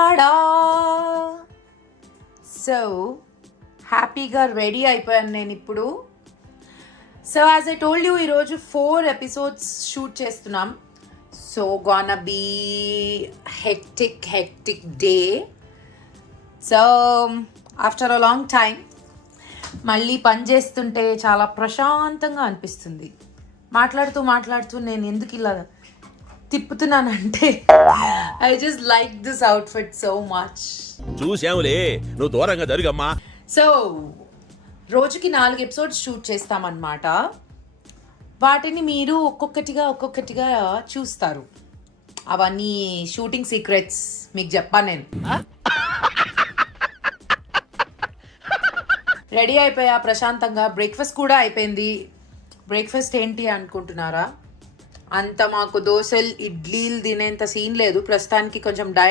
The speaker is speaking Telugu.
టాడా. సో హ్యాపీగా రెడీ అయిపోయాను నేను ఇప్పుడు. So as I told you, ఈరోజు 4 episodes షూట్ చేస్తున్నాం. So gonna be hectic day. So after a long time మళ్ళీ పని చేస్తుంటే చాలా ప్రశాంతంగా అనిపిస్తుంది. మాట్లాడుతూ నేను ఎందుకు ఇలా తిప్పుతున్నానంటే I just like this outfit so much. చూసావులే, నువ్వు దూరంగా జరుగమ్మా. సో రోజుకి 4 episodes షూట్ చేస్తామన్నమాట. వాటిని మీరు ఒక్కొక్కటిగా చూస్తారు. అవన్నీ షూటింగ్ సీక్రెట్స్ మీకు చెప్పాను నేను. రెడీ అయిపోయా ప్రశాంతంగా. బ్రేక్ఫాస్ట్ కూడా అయిపోయింది. బ్రేక్ఫాస్ట్ ఏంటి అనుకుంటున్నారా? అంత మాకు దోశలు ఇడ్లీలు తినేంత సీన్ లేదు. ప్రస్తుతానికి కొంచెం డైట్